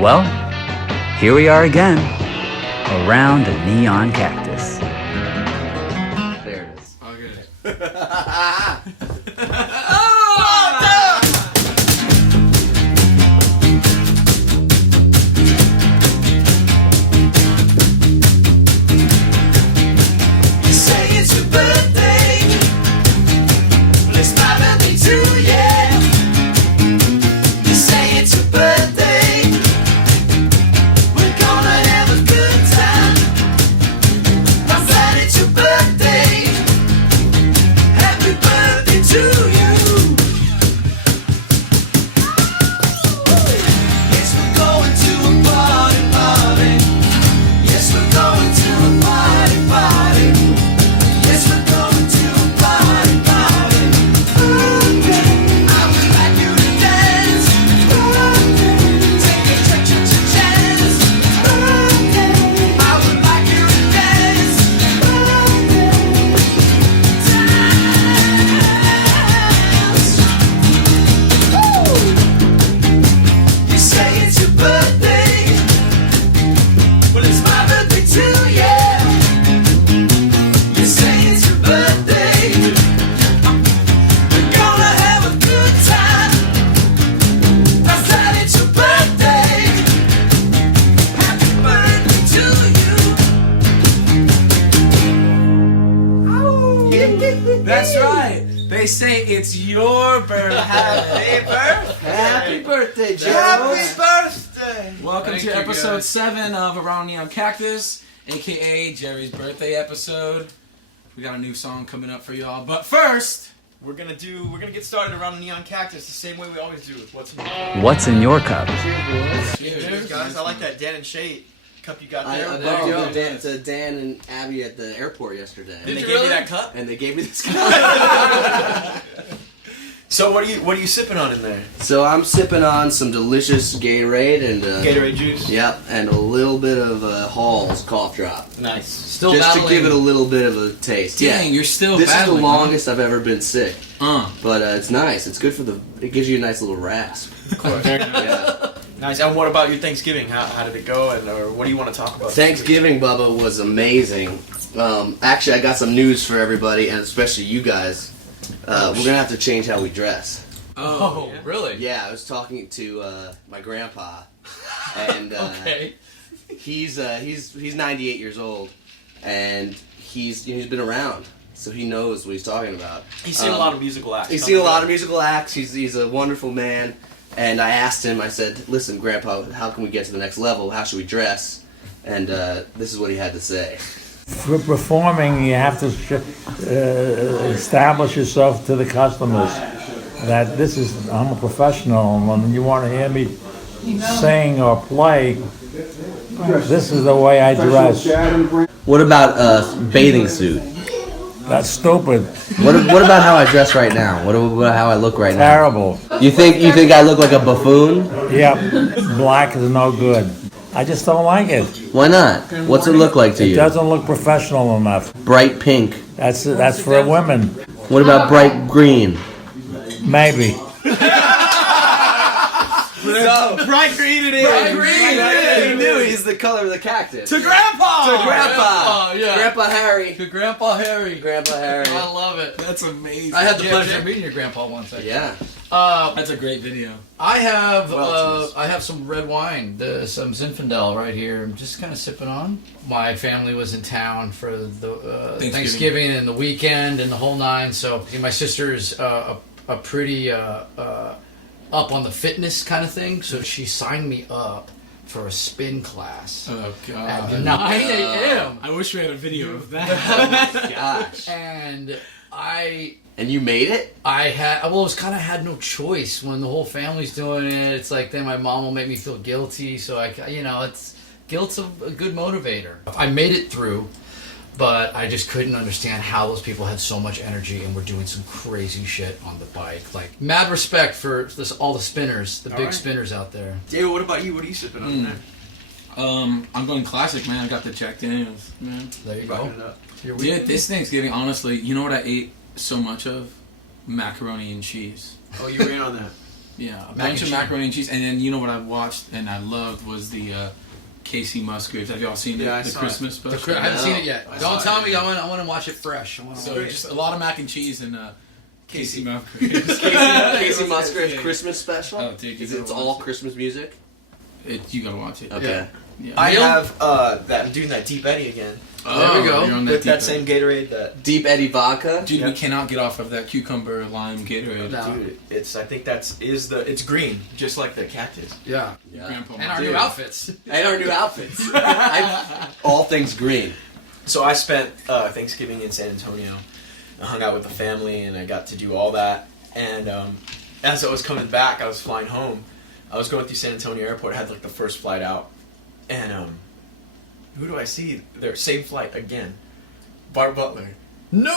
Well, here we are again, around a neon cactus. There it is. Oh, good. You say it's your birthday. Well, it's my birthday too, yeah. You say it's your birthday. We're gonna have a good time. I'm glad it's your birthday. Happy birthday to you. Yes, we're going to a party, party. Yes, we're going to a party, party. Yes, we're going to a party, party. I would like you to dance. Take a chance. I would like you to dance. You say it's your birthday. Well, it's my birthday too, yeah. You say it's your birthday. We're gonna have a good time. I'm glad it's your birthday. Happy birthday to you. That's right. They say it's your birthday. Happy birthday. Happy birthday, Joe. Happy birthday. Welcome Thank to you, episode guys. 7 of Around Neon Cactus, aka Jerry's birthday episode. We got a new song coming up for y'all, but first, We're gonna get started around the Neon Cactus the same way we always do with what's in What's in your cup? Cheers, guys. I like that Dan and Shay cup you got I there. borrowed it to Dan and Abby at the airport yesterday. And they you gave really? me that cup. And they gave me this cup. So what are you sipping on in there? So I'm sipping on some delicious Gatorade and Gatorade juice. Yep, and a little bit of Hall's cough drop. Nice. still Just battling. to give it a little bit of a taste. Dang, you're still This battling. is the longest I've ever been sick. Huh? But it's nice. It's good for it gives you a nice little rasp. Of course. Yeah. Nice. And what about your Thanksgiving? How did it go? And or what do you want to talk about? Thanksgiving, Bubba, was amazing. Actually, I got some news for everybody, and especially you guys. We're going to have to change how we dress. Oh, really? Yeah, I was talking to my grandpa, and Okay. he's 98 years old, and he's been around, so he knows what he's talking about. He's seen a lot of musical acts. He's seen a lot of musical acts. He's a wonderful man, and I asked him. I said, "Listen, Grandpa, how can we get to the next level? How should we dress?" And this is what he had to say. For performing, you have to establish yourself to the customers that I'm a professional, and when you want to hear me sing or play, this is the way I dress. What about a bathing suit? That's stupid, What about how I dress right now? What about how I look right now? terrible. You think I look like a buffoon? Yep, black is no good. I just don't like it. Why not? What's it look like to It you? doesn't look professional enough. Bright pink. That's for women, What about bright green? maybe. Bright green it is. Bright green, He knew he's the color of the cactus. To Grandpa. To Grandpa. yeah. Grandpa Harry. To Grandpa Harry. Grandpa Harry. I love it. That's amazing. I had the pleasure of meeting your grandpa once. Actually. Yeah. That's a great video. I have else is- I have some red wine, some Zinfandel right here. I'm just kind of sipping on. My family was in town for the Thanksgiving and the weekend and the whole nine. So my sister's a pretty up on the fitness kind of thing. So she signed me up for a spin class Oh at god. 9 a.m. I wish we had a video of that. Gosh. And And you made it? it was kind of had no choice when the whole family's doing it. It's like then my mom will make me feel guilty, so guilt's a good motivator. I made it through, but I just couldn't understand how those people had so much energy and were doing some crazy shit on the bike. Like mad respect for all the spinners, the big spinners out there. David, what about you? What are you sipping on there? I'm going classic, man. I got the Jack Daniels, man. There you Rocking go. it up. Yeah, this Thanksgiving, honestly, you know what I ate so much of? Macaroni and cheese. Oh, you were in on that. Yeah, a Mac bunch and of cheese. macaroni and cheese, and then you know what I watched and I loved was the Casey Musgraves. Have y'all seen Yeah, I the saw Christmas I special? haven't seen it yet. I Don't saw tell it. me. I want to watch it fresh. I wanna So watch it. just a lot of mac and cheese and Casey Musgraves. Casey Musgraves Yeah. Christmas special. Oh, dude, you Is gotta it's watch all it. Christmas music? You gotta watch it. Okay. Yeah. I Neil? have that. I'm doing that Deep Eddy again There we go. You're on with that deep same Gatorade. That Deep Eddy vodka. Dude, we Yep. cannot get off of that cucumber lime Gatorade. No. dude, it's. I think it's green, just like the cactus. Yeah. Yeah. Grandpa And our Dude. new outfits. And our new outfits. All things green. So I spent Thanksgiving in San Antonio. I hung out with the family, and I got to do all that. And as I was coming back, I was flying home. I was going through San Antonio Airport. I had like the first flight out, and who do I see? There, same flight again. Bart Butler. No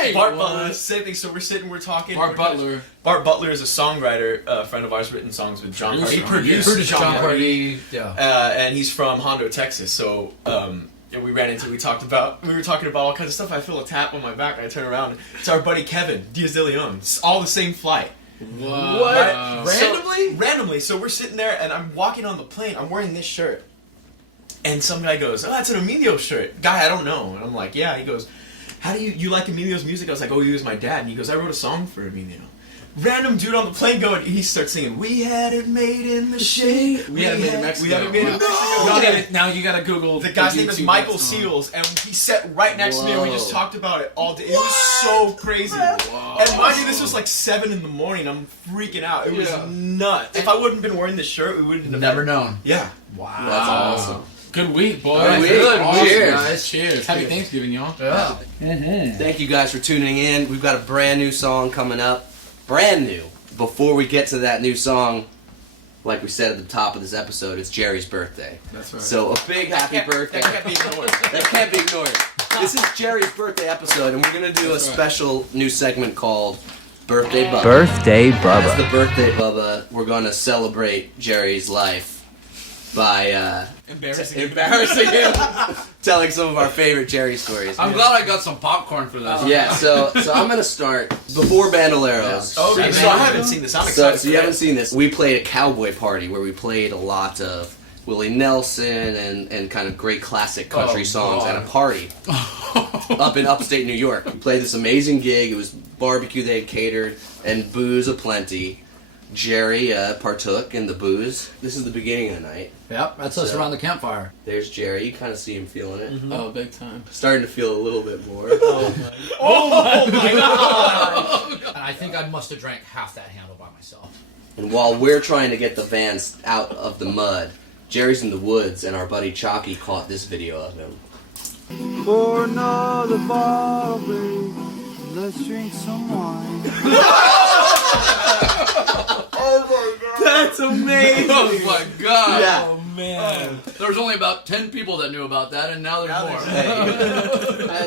way! Bart What? Butler, same thing. So we're talking. Bart Butler. Bart Butler is a songwriter, a friend of ours, written songs with John He Party. produced John Party. Yeah. And he's from Hondo, Texas. So we ran into. We were talking about all kinds of stuff. I feel a tap on my back. And I turn around. It's our buddy Kevin Diaz de Leon. It's all the same flight. Whoa. Right? Randomly? Randomly. So we're sitting there, and I'm walking on the plane. I'm wearing this shirt, and some guy goes, "Oh, that's an Emilio shirt." Guy I don't know, and I'm like, "Yeah." He goes, "How do you like Emilio's music?" I was like, "Oh, he was my dad." And he goes, "I wrote a song for Emilio." Random dude on the plane going, he starts singing, "We had it made in the shade. We had it made in Mexico. We had it made in Mexico." Now you gotta Google. The guy's name is YouTube Michael that song. Seals, and he sat right next to me, and we just Whoa. talked about it all day. It was so crazy. And mind you, this was like 7 in the morning. I'm freaking out. It was Yeah. nuts. If I wouldn't have been wearing this shirt, we wouldn't have Never known. Yeah. Wow. That's awesome. Good week, boys. Good week. Awesome. Cheers. Guys. Cheers. Happy Thanksgiving, y'all. Yeah. Thank you guys for tuning in. We've got a brand new song coming up. Brand new. Before we get to that new song, like we said at the top of this episode, it's Jerry's birthday. That's right. So a big happy birthday. That can't be ignored. That can't be ignored. This is Jerry's birthday episode, and we're going to do a That's right. special new segment called Birthday Bubba. Birthday As the Bubba. Birthday Bubba, we're going to celebrate Jerry's life by Embarrassing. embarrassing him, telling some of our favorite Jerry stories. I'm glad I got some popcorn for this. Yeah, so I'm gonna start before Bandoleros. Okay, so I haven't seen this. I'm excited. So you haven't seen this. We played a cowboy party where we played a lot of Willie Nelson and kind of great classic country songs at a party up in upstate New York. We played this amazing gig. It was barbecue they had catered and booze aplenty. Jerry partook in the booze. This is the beginning of the night. Yep, that's us So- around the campfire. There's Jerry. You kind of see him feeling it. Oh, big time. Starting to feel a little bit more. Oh my god! And I think I must have drank half that handle by myself. And while we're trying to get the vans out of the mud, Jerry's in the woods, and our buddy Chalky caught this video of him. For another bottle, babe. Let's drink some wine. That's amazing! Oh my god! Yeah. Oh man. There was only about 10 people that knew about that, and now there's more.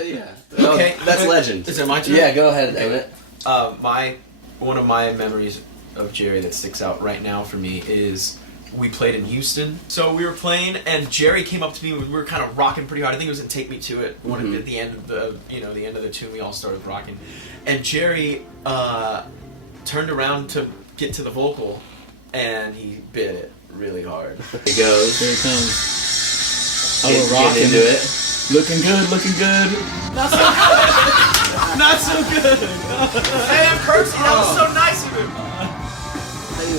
Yeah. Okay. That's legend. Is it my turn? Yeah, go ahead, Emmett. One of my memories of Jerry that sticks out right now for me is we played in Houston. So we were playing, and Jerry came up to me. We were kind of rocking pretty hard. I think it was in "Take Me to It." One at the end of the end of the tune, we all started rocking, and Jerry turned around to get to the vocal, and he bit it really hard. He goes. Here it comes. Oh, Get we're rocking. into it. Looking good, looking good. Not so good. Hey, Percy, that was so nice of him.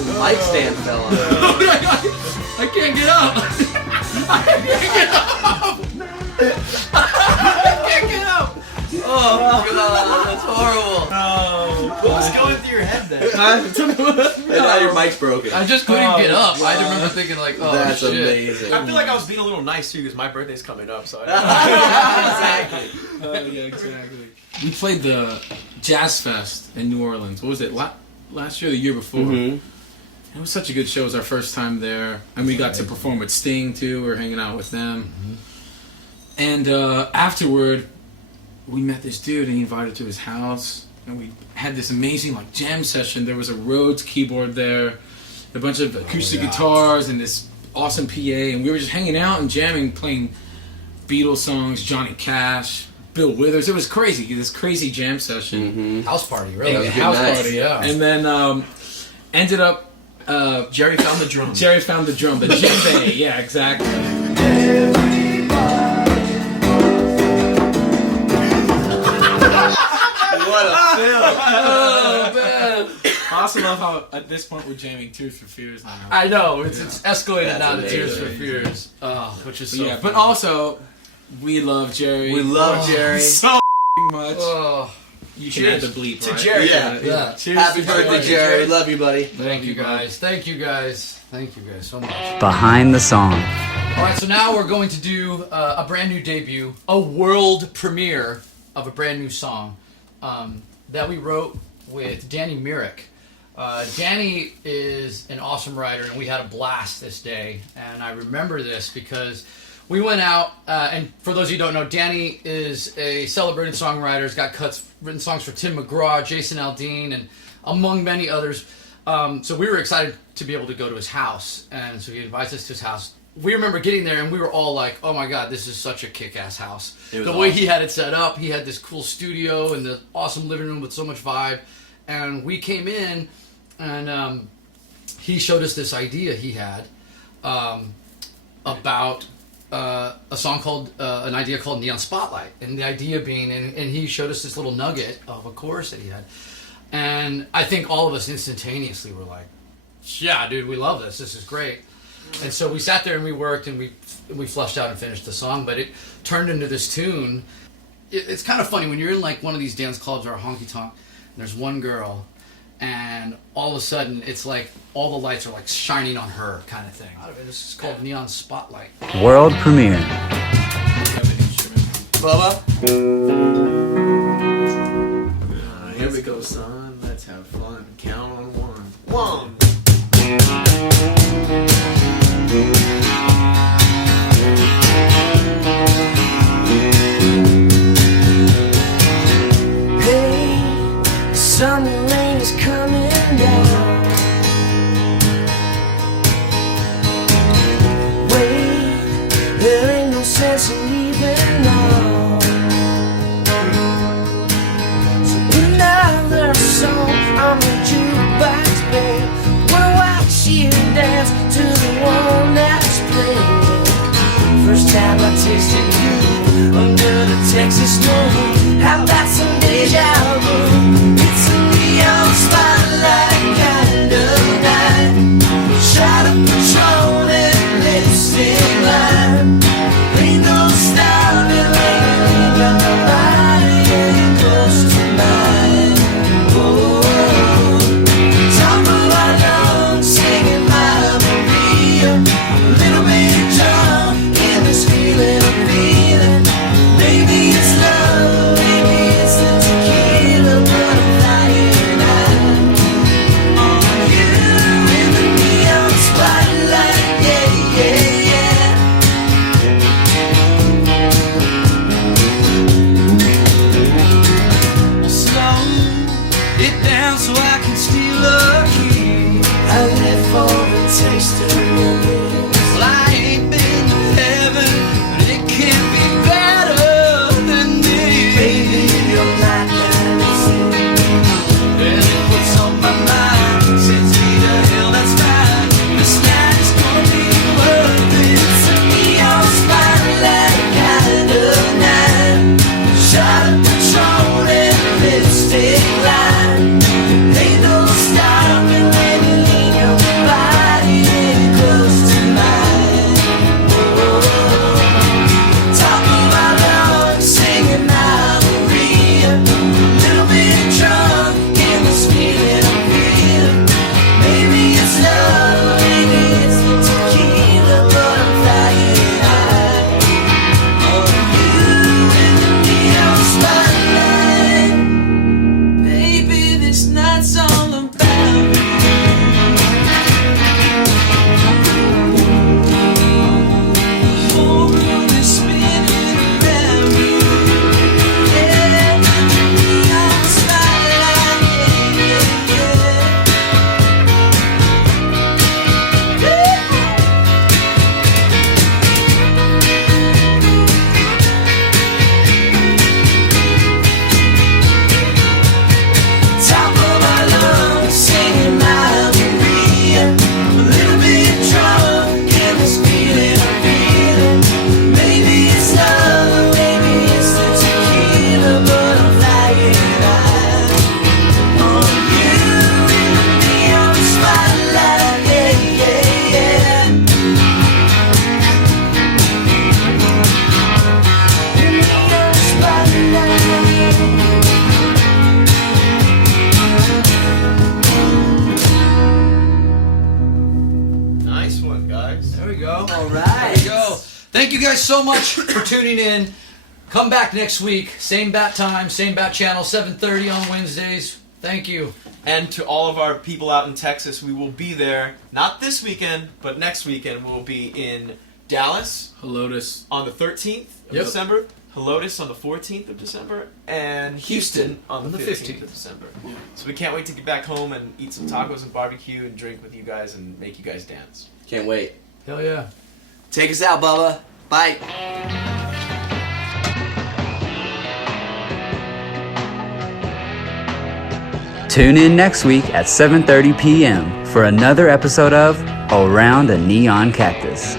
The mic stand fell on. I can't get up! I can't get up! Oh, God, that's horrible. What was going through your head then? And now your mic's broken. I just couldn't get up. I remember thinking like, oh That's shit. amazing. I feel like I was being a little nice too because my birthday's coming up. So Exactly. Yeah, exactly. We played the Jazz Fest in New Orleans. What was it? Last year or the year before? Mhm. It was such a good show. It was our first time there. And we got to perform with Sting, too. We were hanging out with them. And afterward, we met this dude, and he invited to his house. And we had this amazing jam session. There was a Rhodes keyboard there, a bunch of acoustic guitars, and this awesome PA. And we were just hanging out and jamming, playing Beatles songs, Johnny Cash, Bill Withers. It was crazy. This crazy jam session. Mm-hmm. House party, really. That was a good House night. party, Yeah. And then ended up Jerry found the drum. Jerry found the drum, the djembe. Yeah, exactly. What a film! Oh man! I also love how at this point we're jamming Tears for Fears now. I know it's escalated That's now to Tears for amazing. Fears. Which is so. Yeah, funny. but also we love Jerry. We love Jerry. so much. Oh, You can add the bleep, To right? Jerry. Yeah. yeah. Happy birthday, Jerry. Love you, buddy. Thank you guys. Thank you guys. Thank you guys so much. Behind the song. All right, so now we're going to do a brand new debut, a world premiere of a brand new song that we wrote with Danny Myrick. Danny is an awesome writer, and we had a blast this day. And I remember this because we went out, and for those of you who don't know, Danny is a celebrated songwriter. He's got written songs for Tim McGraw, Jason Aldean, and among many others. So we were excited to be able to go to his house, and so he invites us to his house. We remember getting there, and we were all like, "Oh my God, this is such a kick-ass house!" It was The way awesome. he had it set up, he had this cool studio and the awesome living room with so much vibe. And we came in, and he showed us this idea he had about a song called an idea called Neon Spotlight, and the idea being, and he showed us this little nugget of a chorus that he had, and I think all of us instantaneously were like, "Yeah, dude, we love this. This is great." And so we sat there and we worked and we fleshed out and finished the song, but it turned into this tune. It's kind of funny when you're in like one of these dance clubs or a honky tonk, and there's one girl, and all of a sudden it's like all the lights are like shining on her kind of thing. This is called Neon Spotlight. World premiere. Bubba. Here we go, son. Let's have fun. Count on one. One. Hey, summer rain is coming down. Wait, there ain't no sense in leaving now. So put another song on the jukebox, babe. Wanna watch you dance to the one that's playing. First time I tasted you under the Texas snow. How about some deja vu? It's a neon spotlight kind of night. Shot of Patron and lipstick line. Ain't no stopping lately, but my body getting close to mine. Oh, top of our lungs singing Maria. A little bit drunk in this feeling I'm feeling. Maybe it's love, maybe it's the tequila, but I'm flying high on you in the neon spotlight. Yeah, yeah, yeah. Slow it down so I can steal a key. I live for the taste of your lips. Well, I ain't been to heaven, but it can't be better than this. Baby, you're not dancing, and it puts on my mind. Sends me to hell, that's fine. This night is gonna be worth it. It's a neon spotlight kind of night. Shot of Patron and lipstick line. Ain't no stopping when you lean your body in Thank you guys so much for tuning in. Come back next week. Same bat time, same bat channel, 7:30 on Wednesdays. Thank you. And to all of our people out in Texas, we will be there, not this weekend, but next weekend. We'll be in Dallas. Helotus. On the 13th of December. Helotus on the 14th of December. And Houston on the 15th of December. Yeah. So we can't wait to get back home and eat some tacos and barbecue and drink with you guys and make you guys dance. Can't wait. Hell yeah. Take us out, Bubba. Bye. Tune in next week at 7:30 p.m. for another episode of Around a Neon Cactus.